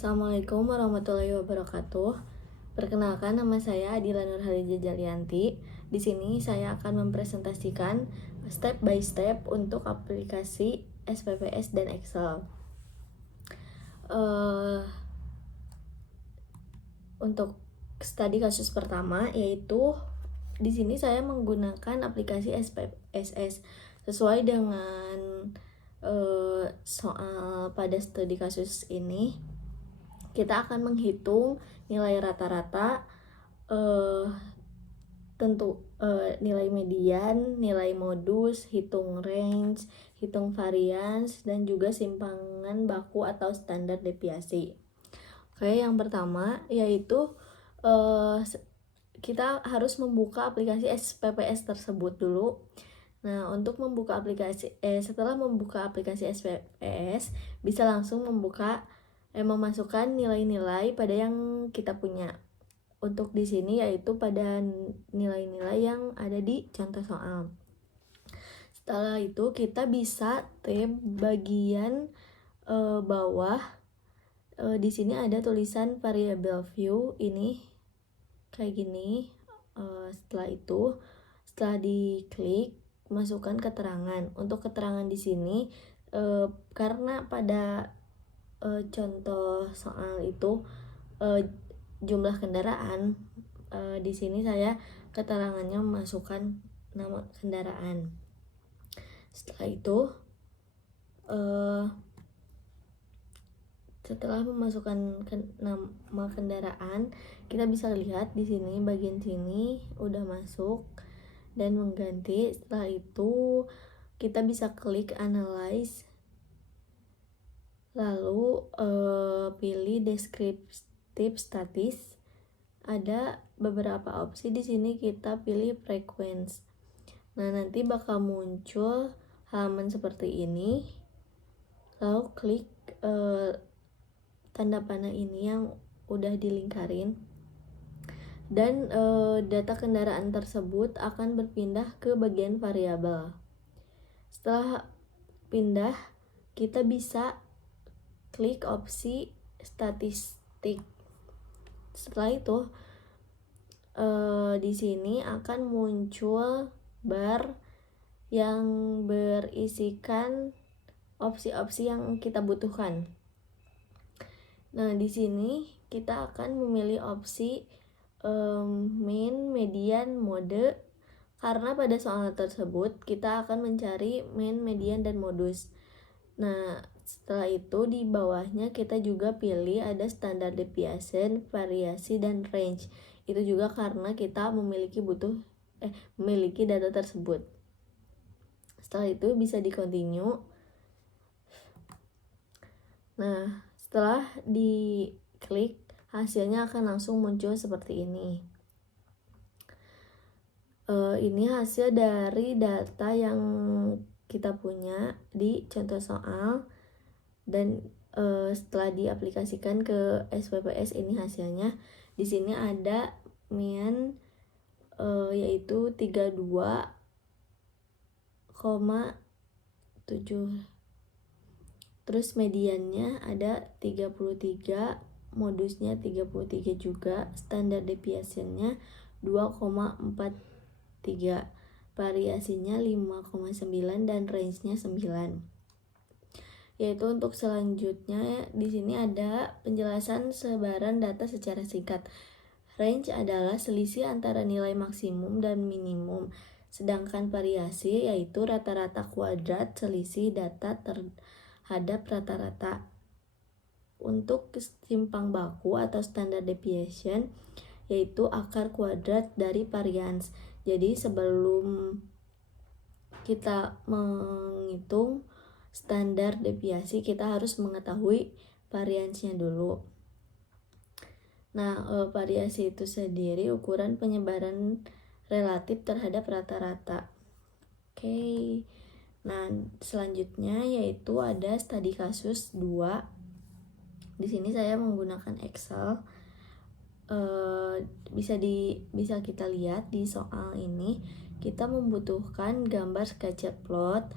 Assalamualaikum warahmatullahi wabarakatuh. Perkenalkan, nama saya Adila Nurhaliza Jalianti. Di sini saya akan mempresentasikan step by step untuk aplikasi SPPS dan Excel. Untuk studi kasus pertama yaitu di sini saya menggunakan aplikasi SPSS sesuai dengan soal pada studi kasus ini. Kita akan menghitung nilai rata-rata, nilai median, nilai modus, hitung range, hitung varians, dan juga simpangan baku atau standar deviasi. Oke, yang pertama yaitu kita harus membuka aplikasi SPPS tersebut dulu. Nah, untuk membuka setelah membuka aplikasi SPPS, bisa langsung memasukkan nilai-nilai pada yang kita punya. Untuk di sini yaitu pada nilai-nilai yang ada di contoh soal. Setelah itu kita bisa tab bagian bawah. Di sini ada tulisan variable view ini kayak gini. Setelah diklik, masukkan keterangan. Untuk keterangan di sini karena pada contoh soal itu jumlah kendaraan, di sini saya keterangannya memasukkan nama kendaraan. Setelah itu setelah memasukkan nama kendaraan, kita bisa lihat di sini bagian sini udah masuk dan mengganti. Setelah itu kita bisa klik analyze, lalu pilih descriptive statis. Ada beberapa opsi di sini, kita pilih frequency. Nah, nanti bakal muncul halaman seperti ini. Lalu klik tanda panah ini yang udah dilingkarin, dan data kendaraan tersebut akan berpindah ke bagian variabel. Setelah pindah, kita bisa klik opsi statistik. Setelah itu di sini akan muncul bar yang berisikan opsi-opsi yang kita butuhkan. Nah, di sini kita akan memilih opsi mean, median, mode, karena pada soal tersebut kita akan mencari mean, median, dan modus. Nah, setelah itu di bawahnya kita juga pilih ada standar deviation, variasi, dan range. Itu juga karena kita memiliki data tersebut. Setelah itu bisa di continue. Nah, setelah diklik, hasilnya akan langsung muncul seperti ini. Ini hasil dari data yang kita punya di contoh soal, dan setelah diaplikasikan ke SPPS ini hasilnya. Di sini ada mean yaitu 32,7. Terus mediannya ada 33, modusnya 33 juga, standar deviationnya 2,43, variasinya 5,9, dan range-nya 9. Yaitu untuk selanjutnya di sini ada penjelasan sebaran data secara singkat. Range adalah selisih antara nilai maksimum dan minimum, sedangkan variasi yaitu rata-rata kuadrat selisih data terhadap rata-rata. Untuk simpang baku atau standard deviation yaitu akar kuadrat dari varians. Jadi sebelum kita menghitung standar deviasi, kita harus mengetahui variansnya dulu. Nah, variasi itu sendiri ukuran penyebaran relatif terhadap rata-rata. Oke. Nah, selanjutnya yaitu ada studi kasus 2. Di sini saya menggunakan Excel. Bisa kita lihat di soal ini kita membutuhkan gambar sketchplot,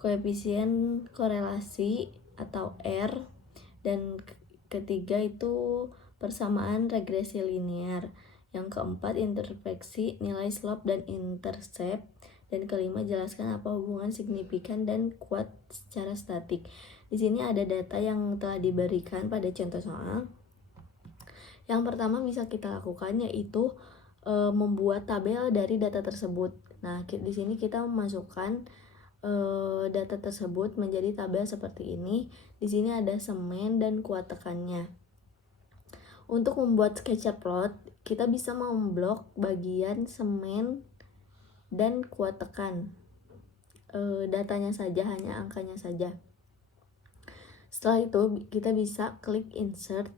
koefisien korelasi atau R, Dan ketiga itu persamaan regresi linear. Yang keempat, interseksi nilai slope dan intercept. Dan kelima, jelaskan apa hubungan signifikan dan kuat secara statik. Di sini ada data yang telah diberikan pada contoh soal. Yang pertama bisa kita lakukan yaitu membuat tabel dari data tersebut. Nah, di sini kita memasukkan data tersebut menjadi tabel seperti ini. Di sini ada semen dan kuat tekannya. Untuk membuat scatter plot, kita bisa memblok bagian semen dan kuat tekan. Datanya saja, hanya angkanya saja. Setelah itu kita bisa klik insert.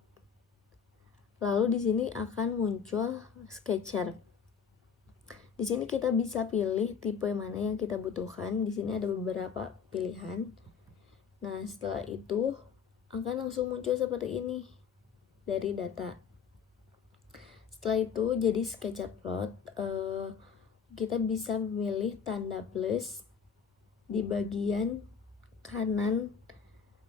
Lalu di sini akan muncul sketcher. Di sini kita bisa pilih tipe mana yang kita butuhkan. Di sini ada beberapa pilihan. Nah, setelah itu akan langsung muncul seperti ini dari data. Setelah itu jadi scatter plot, kita bisa memilih tanda plus di bagian kanan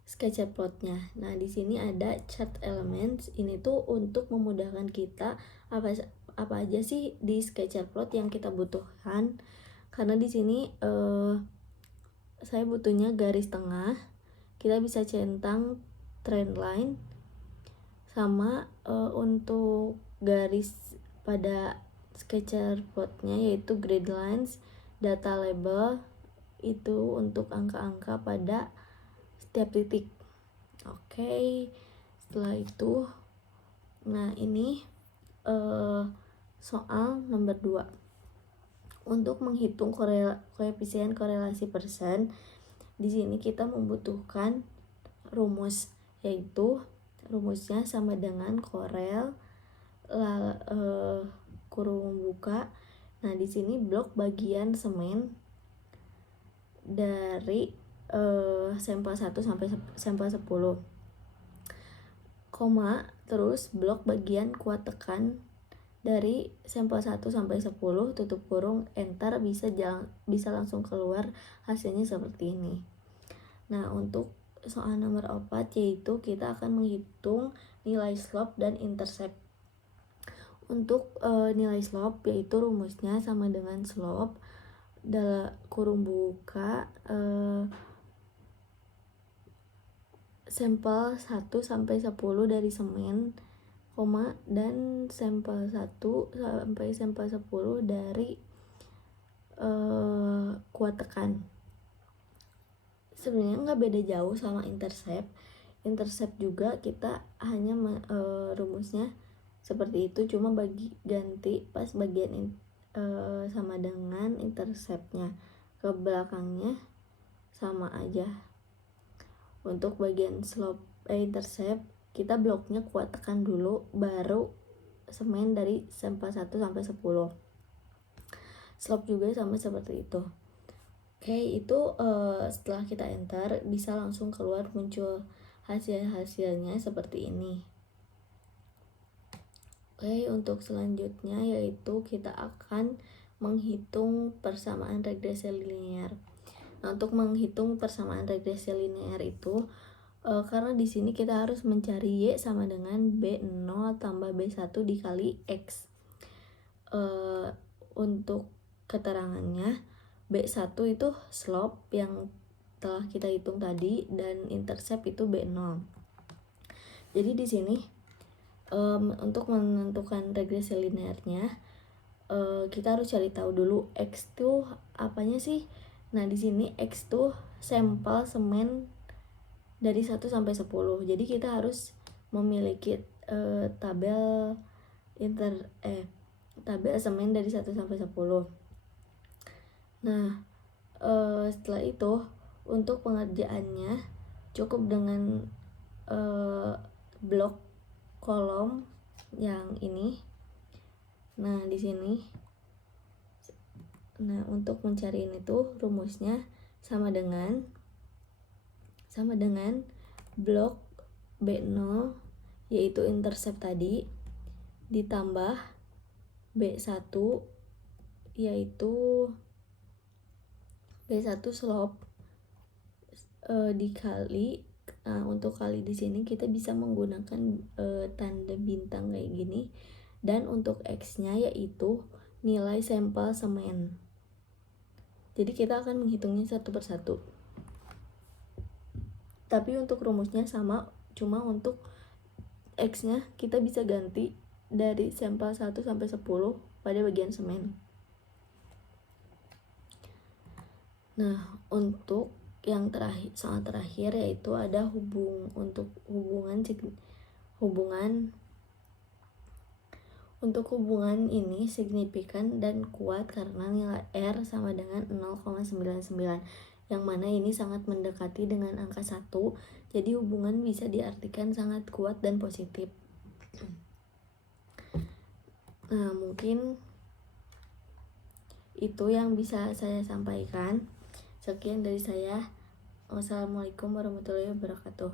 scatter plotnya. Nah, di sini ada chart elements. Ini tuh untuk memudahkan kita apa aja sih di scatter plot yang kita butuhkan. Karena di sini saya butuhnya garis tengah. Kita bisa centang trend line sama untuk garis pada scatter plotnya yaitu grid lines, data label itu untuk angka-angka pada setiap titik. Oke, setelah itu, nah ini soal nomor 2. Untuk menghitung koefisien korelasi persen, di sini kita membutuhkan rumus, yaitu rumusnya sama dengan korel kurung buka. Nah, di sini blok bagian semen dari sampel 1 sampai sampel 10, koma, terus blok bagian kuat tekan dari sampel 1 sampai 10, tutup kurung, enter, bisa langsung keluar hasilnya seperti ini. Nah, untuk soal nomor 4 yaitu kita akan menghitung nilai slope dan intercept. Untuk nilai slope yaitu rumusnya sama dengan slope dalam kurung buka sampel 1 sampai 10 dari semen, koma, dan sampel 1 sampai sampel 10 dari kuat tekan. Sebenarnya nggak beda jauh sama intercept. Intercept juga kita hanya rumusnya seperti itu, cuma ganti pas bagian sama dengan interceptnya, ke belakangnya sama aja. Untuk bagian slope intercept kita bloknya kuat tekan dulu, baru semen dari sampel 1 sampai 10. Slope juga sama seperti itu. Oke, itu setelah kita enter bisa langsung keluar muncul hasilnya seperti ini. Oke, untuk selanjutnya yaitu kita akan menghitung persamaan regresi linear. Nah, untuk menghitung persamaan regresi linear itu karena di sini kita harus mencari Y sama dengan B0 tambah B1 dikali X. Untuk keterangannya, B1 itu slope yang telah kita hitung tadi dan intercept itu B0. Jadi di sini untuk menentukan regresi linearnya kita harus cari tahu dulu X tuh apanya sih. Nah, di sini X tuh sampel semen dari 1 sampai 10. Jadi kita harus memiliki tabel tabel semen dari 1 sampai 10. Nah, setelah itu untuk pengerjaannya cukup dengan blok kolom yang ini. Nah, di sini. Nah, untuk mencari ini tuh rumusnya sama dengan blok B0 yaitu intercept tadi ditambah B1 yaitu B1 slope dikali untuk kali di sini kita bisa menggunakan tanda bintang kayak gini, dan untuk X-nya yaitu nilai sampel semen. Jadi kita akan menghitungnya satu persatu. Tapi untuk rumusnya sama, cuma untuk X-nya kita bisa ganti dari sampel 1 sampai 10 pada bagian semen. Nah, untuk yang terakhir, soal terakhir yaitu ada hubungan ini signifikan dan kuat karena nilai R sama dengan 0,99, yang mana ini sangat mendekati dengan angka 1, jadi hubungan bisa diartikan sangat kuat dan positif. Nah, mungkin itu yang bisa saya sampaikan. Sekian dari saya. Wassalamualaikum warahmatullahi wabarakatuh.